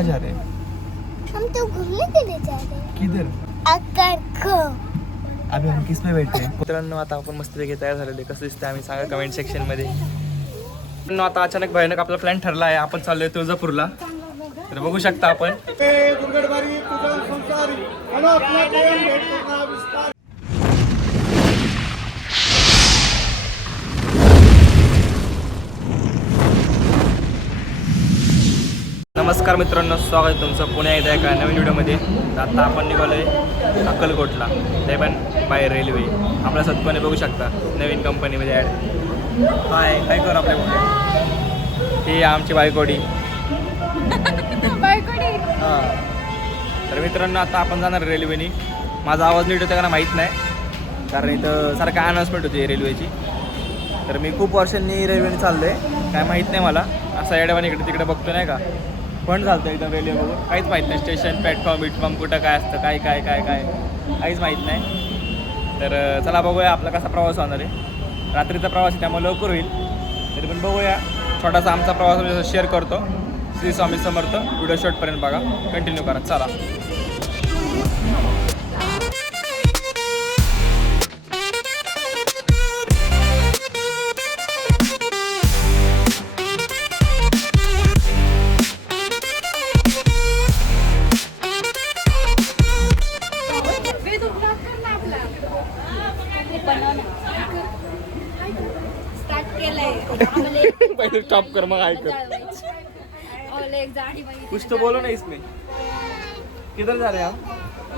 कहाँ जा रहे हैं? हम तो घूमने के लिए जा रहे हैं। किधर? अक्करको। अभी हम किस में बैठे हैं? मित्रांनो आता आपण मस्तपैकी तयार झालेले, कसं दिसतं आम्ही सांगा कमेंट सेक्शन मध्ये. मित्रांनो आता अचानक भयानक आपला प्लॅन ठरला आहे, आपण चाललोय तुळजापूरला. तर बघू शकता आपण. नमस्कार मित्रांनो, स्वागत आहे तुमचं पुन्हा एकदा एका नवीन व्हिडिओमध्ये. आता आपण निघालोय अक्कलकोटला, ते पण बाय रेल्वे. आपल्या सत्पणे बघू शकता नवीन कंपनीमध्ये ॲड. काय करू आपल्या पुढे ही आमची बायकोडी. हां तर मित्रांनो आता आपण जाणार रेल्वेनी. माझा आवाज नीट होता का ना माहीत नाही, कारण इथं सारखं अनाऊन्समेंट होती रेल्वेची. तर मी खूप वर्षांनी रेल्वेने चाललो आहे, काय माहीत नाही मला. असं एडवान इकडे तिकडे बघतो नाही का, पण चालतं एकदम रेल्वे बघून. काहीच माहीत नाही स्टेशन प्लॅटफॉर्म कुठं काय असतं, काय काहीच माहीत नाही. तर चला बघूया आपला कसा प्रवास होणार आहे. रात्रीचा प्रवास आहे त्यामुळे लवकर होईल, तरी पण बघूया. छोटासा आमचा प्रवास शेअर करतो. श्री स्वामी समर्थ. व्हिडिओ शॉर्टपर्यंत बघा, कंटिन्यू करा. चला पहले स्टॉप कर मग ऐक. कुछ तो बोलो ना इसमें. किधर जा रहे हैं आप?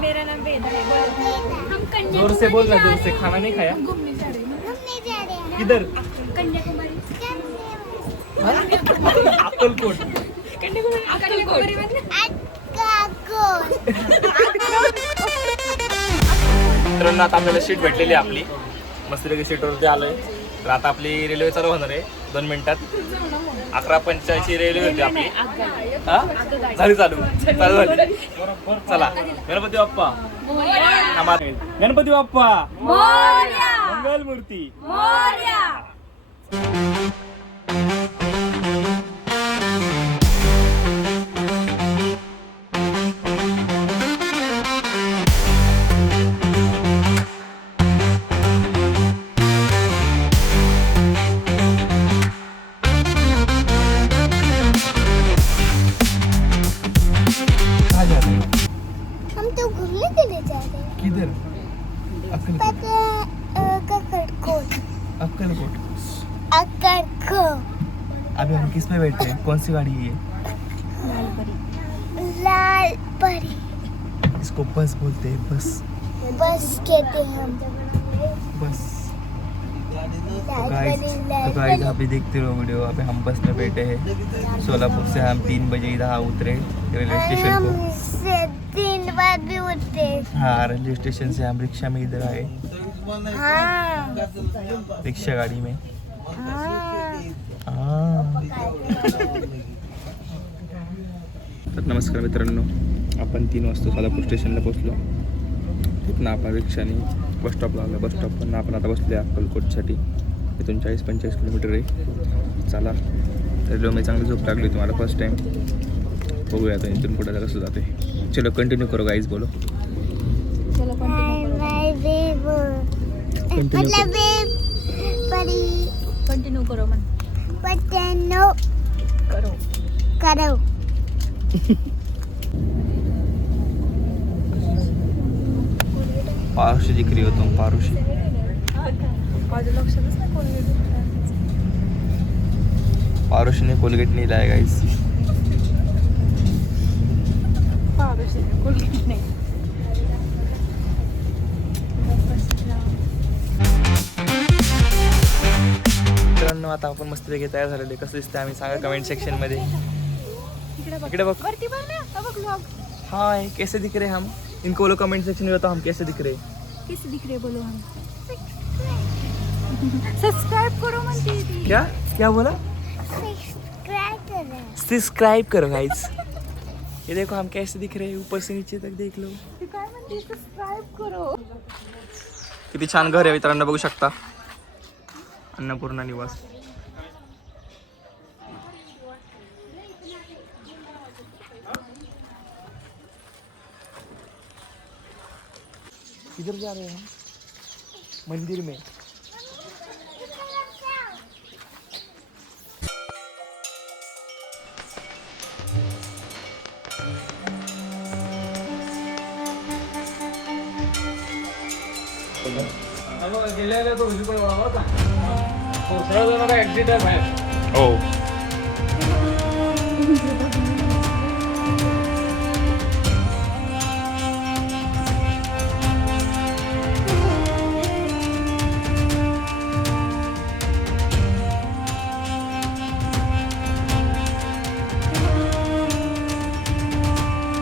मेरा नाम वेदा है. जोर से बोल ना, जोर से. खाना नहीं खाया? घूमने जा रहे हैं. घूमने जा रहे हैं। किधर? कन्याकुमारी. अक्कलकोट. कन्याकुमारी मध्ये अक्कलकोट. मित्रांनो आता आपल्याला सीट भेटलेली आहे आपली. मस्तपैकी सीटवरती आलोय. तर आता आपली रेल्वे चालू होणार आहे 2 मिनिटात. 11:45 रेल्वे होती आपली. हा झाली चालू झाली. चला गणपती बाप्पा आम्हाला. गणपती बाप्पा मंगल मूर्ती. हम तो घूमने के लिए जा रहे हैं। किधर? अक्कलकोट. अक्कलकोट। अक्कलकोट. अक्कलकोट। अभी हम किस में बैठे हैं? कौन सी गाड़ी है ये? लाल परी। इसको बस बोलते हैं. बस कहते हैं हम। बस. लाल परी, तो गाइस अभी देखते रहो वीडियो. अभी हम बस में बैठे हैं. सोलापुर से हम 3 बजे इधर उतरे रेलवे स्टेशन हम को. इससे 3 बार भी उठते। हाँ रेलवे स्टेशन से हम रिक्शा में इधर आए. हाँ रिक्शा गाड़ी में. तर नमस्कार मित्रांनो, आपण 3 वाजता सोलापूर स्टेशनला पोचलो. तिथनं आपण रिक्षाने बस स्टॉपला आलो. बस स्टॉपवरून आपण आता बसले अक्कलकोटसाठी. इथून 40-45 किलोमीटर आहे. चला रेल्वेमध्ये चांगली झोप लागली होती मला फर्स्ट टाईम. बघूया आता इथून पुढे कसं जाते. चलो कंटिन्यू करो गाइस. बोलो कंटिन्यू करो मन. करो। पारुशी दिख रही हो तुम. पारुशी. माझ्या लक्षातच नाही पारुशी ने कोलगेट नहीं लाया गाइस. कोलगेट नाही. मित्रांनो आता आपण मस्तपैकी तयार झालेले, कसं दिसतं आम्ही सांगा कमेंट सेक्शन मध्ये. इकडे बघ. वरती बघ ना. बघ व्लॉग. हाय कैसे दिख रहे हम? इनको बोलो कमेंट सेक्शन में बताओ हम कैसे दिख रहे. कैसे दिख रहे बोलो हम. सब्सक्राइब करो म्हणते ती. क्या बोला? सब्सक्राइब करो गाइस. ये देखो हम कैसे दिख रहे हैं, ऊपर से नीचे तक देख लो. ती काय म्हणते सब्सक्राइब करो. किती छान घर आहे मित्रांनो, बघू शकता. अन्नपूर्णा निवास. किधर जा रहे हैं हम? मंदिर में. हो.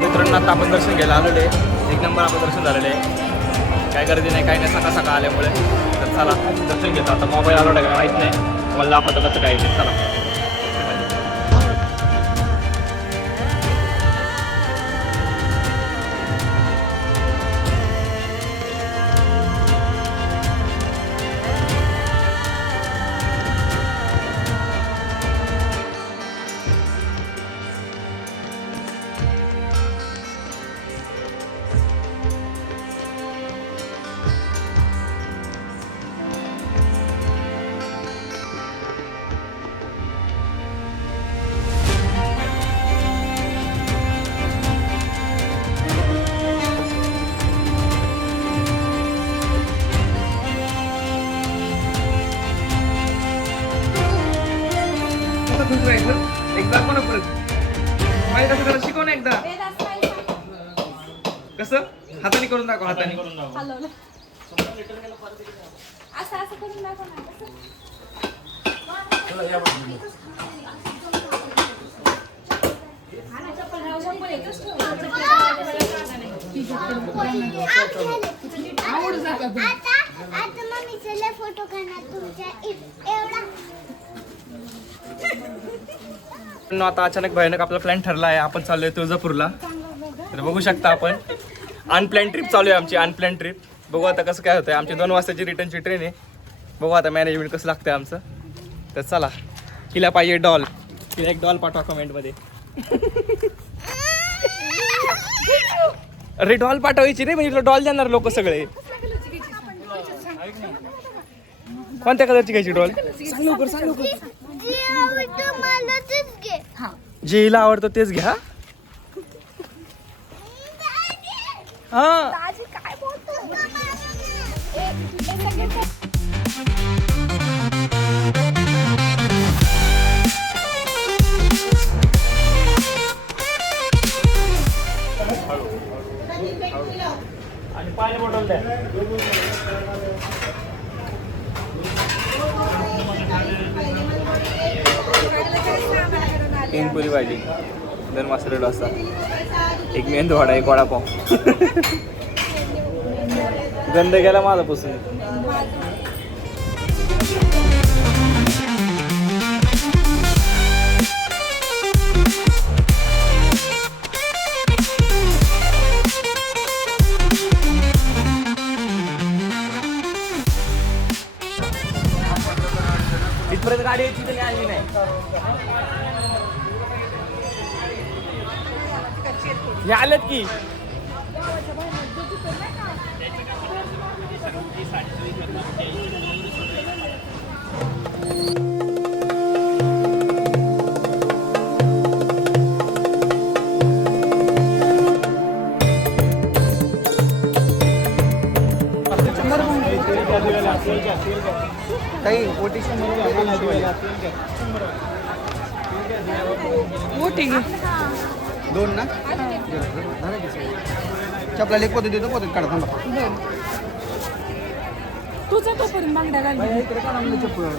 मित्रांनो आता आपण दर्शन घ्यायला आलेलो आहे. एक नंबर आपलं दर्शन झालेलं आहे. काय गर्दी नाही काय नाही, सकाळ सकाळ आल्यामुळे. तर चला दर्शन घेतो. आता मोबाईल आलो का माहीत नाही, मला दाखवतं कसं काय ते. चला. एकदा कोण परत माहिती कसं करायचं शिकव ना एकदा. कसं हाताने करून दाखव. हाताने हलवलं. असं असं करून दाखव ना. आता मम्मीचा फोटो काढणार तुमच्या एवढा. आता अचानक भयानक आपला प्लॅन ठरला आहे. आपण चाललोय तुळजापूरला. तर बघू शकता आपण अनप्लॅन ट्रिप चालू आहे आमची. अनप्लॅन ट्रिप बघू आता कसं काय होतंय. आमची 2 वाजताची रिटर्नची ट्रेन आहे. बघू आता मॅनेजमेंट कसं लागतंय आमचं. तर चला. हिला पाहिजे डॉल. तिला एक डॉल पाठवा कमेंटमध्ये. अरे डॉल पाठवायची रे, म्हणजे तुला डॉल देणार लोक सगळे. कोणत्या कलरची घ्यायची डॉल? सांग लवकर सांग लवकर. जे हिला आवडतं तेच घ्या. हा काय बोलतो? आणि पाणी बॉटल द्या. तीन पुरी भाजी, 2 मसाले डोसा, 1 मेंदू वडा, 1 वडापाव. गंध गेला माझा पुसून. इथपर्यंत गाडी यायची तरी आली नाही. हे आलेत की. काही ओटीशी दोन ना चपला लेख पोते देतो पोते काढा थांबा. तुझं तो करून मागण्या घालून इकडे का आणलं चप्पल?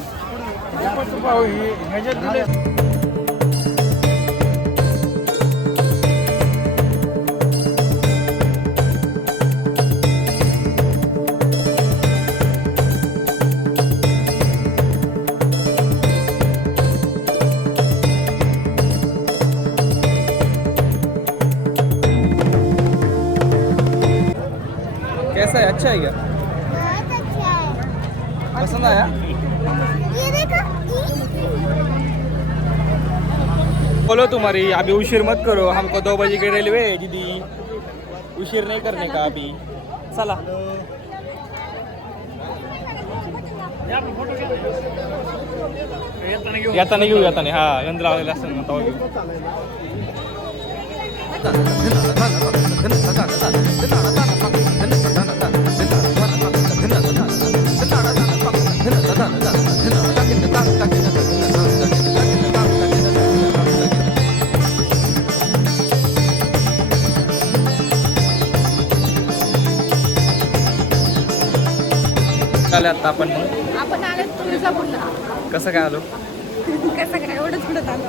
कैसा है? अच्छा है क्या? बहुत अच्छा है. पसंद आया? ये देखो. बोलो तुम्हारी अभी उशीर मत करो, हमको 2 बजे की रेलवे है दीदी. उशीर नहीं करने का अभी. चला येताना घेऊ येताना हा गंध लावलेला असतं ना तेव्हा घेऊ चालेल आता आपण मग आपण आलो तुळजापूरला. कसं काय आलो कसं काय एवढं थोडं आलो.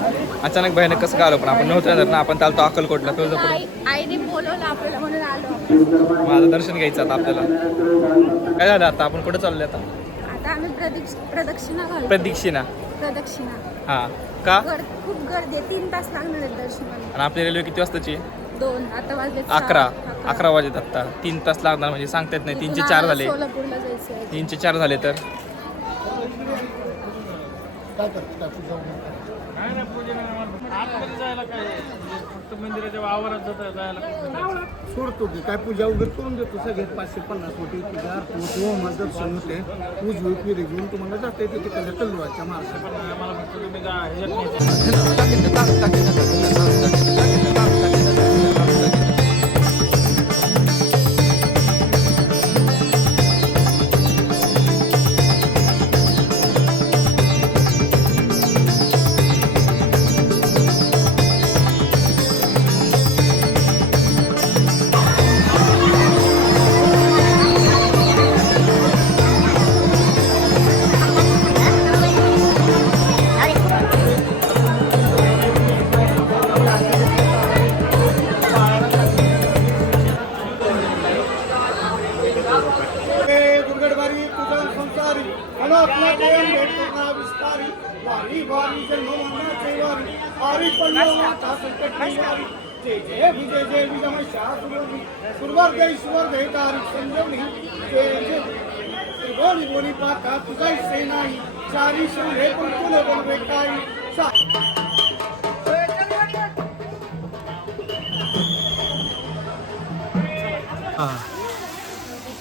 अचानक भयानक कसं काय आलो पण आपण नव्हतं येणार ना आपण चालतो अक्कलकोटला तुळजापूर आईने बोलवलं आपल्याला म्हणून आलो. माझं दर्शन घ्यायचं आता आपल्याला काय झालं आता आपण कुठं चाललोय आता आता आम्ही प्रदक्षिणा घालतो. प्रदक्षिणा प्रदक्षिणा. हा का खूप गर्दी आहे. 3 तास लागणार आहेत दर्शनाला. आणि आपली रेल्वे किती वाजताची आहे? 2 आता वाजले 11 वाजत आता 3 तास लागणार म्हणजे सांगता येत नाही 3 चे 4 झाले सोलापूरला जायचं. 3 चे 4 झाले तर सोडतो की काय पूजा वगैरे करून देतो सगळ्यात 550 कोटी पूजा होम दर्शन होते उजवी पिढी घेऊन तुम्हाला जाता येते तिकडल्या तलवारच्या दुर्गडबारी तुझा संसारी आपला कायम भेट करणार विस्तारी वारी वारी जन्म मरणाचे वारी आरी पडलो माता संकट निवारी जय जय विजय जय विजय शास्त्री सुरवर जय सुवर जय तारी संजीवनी जय जय त्रिभुवनी बोनी पाता तुझा सेनाई चारी शंभे पण तुले बोलवे काही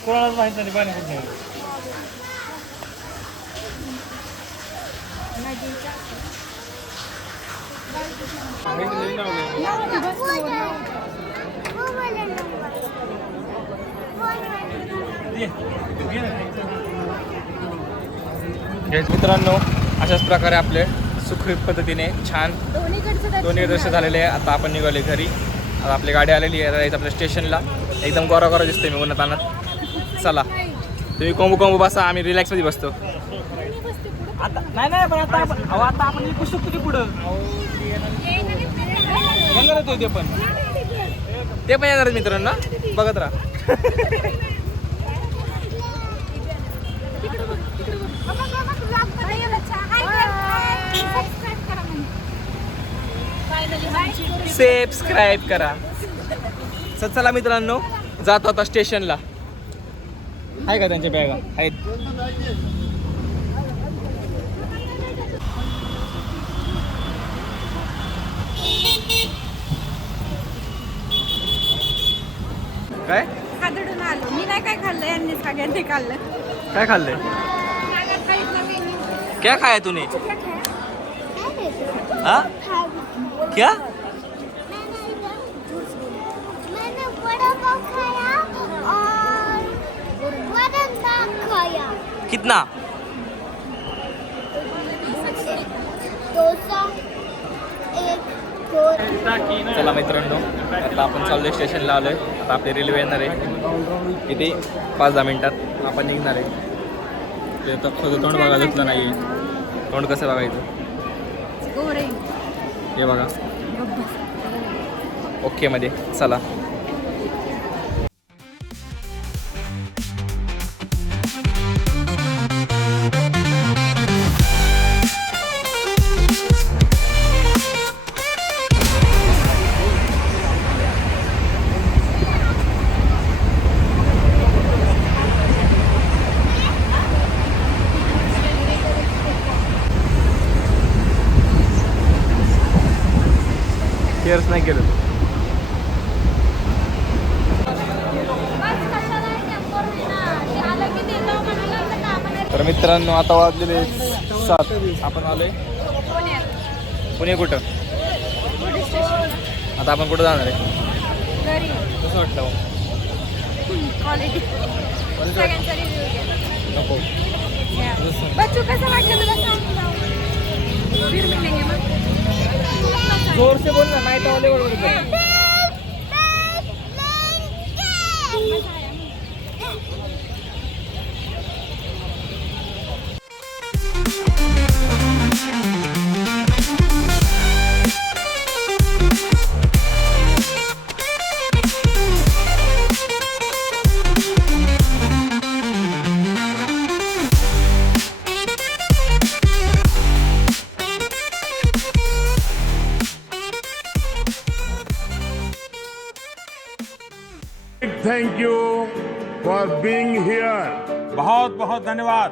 कोणाला माहित नाही पाणी कुठे मित्रांनो अशाच प्रकारे आपले सुखरूप पद्धतीने छान दोन्ही दर्शन झालेले आहे. आता आपण निघाले घरी. आता आपली गाडी आलेली आहे जायचं आपल्या स्टेशनला. एकदम गोरा गोरा दिसते मी उन्हात आणत. चला तुम्ही कोंबू बसा आम्ही रिलॅक्समध्ये बसतो. आता नाही पण आता आपण निघू शकतो की पुढं येणार होतो ते पण येणार मित्रांनो बघत राहा. सबस्क्राईब करा. चला मित्रांनो जातो आता स्टेशनला. आहे का त्यांच्या बॅगा आहेत. काय खादडून आलो. मी नाही काय खाल्लं, यांनी सगळ्यांनी खाल्लं. काय खाल्लंय क्या खाया तूने हाँ क्या मैंने वड़ा पाव खाया और वड़ा खाया. कितना डोसा एक चला मित्रांनो आता आपण चाललोय स्टेशनला आलोय. आता आपली रेल्वे येणार आहे किती 5-10 मिनिटात आपण निघणार आहे. ते तर तोंड बघा घेतलं नाही. तोंड कसं बघायचं हे बघा ओके मध्ये. चला केअर्स नाही केलं. तर मित्रांनो आता वाजलेले 7. आपण आलोय पुणे. कुठं पोलीस स्टेशन आता आपण कुठं जाणार आहे? घरी कसं वाटतं? क्वालिटी सगळ्यांचा रिव्ह्यू घ्या. नको. बच्चू कसं वाटलं तुला सांग. फिर मिळेंगे मग. जोर से बोल ना, नाही तर ओले ओले. Thank you for being here. बहुत बहुत धन्यवाद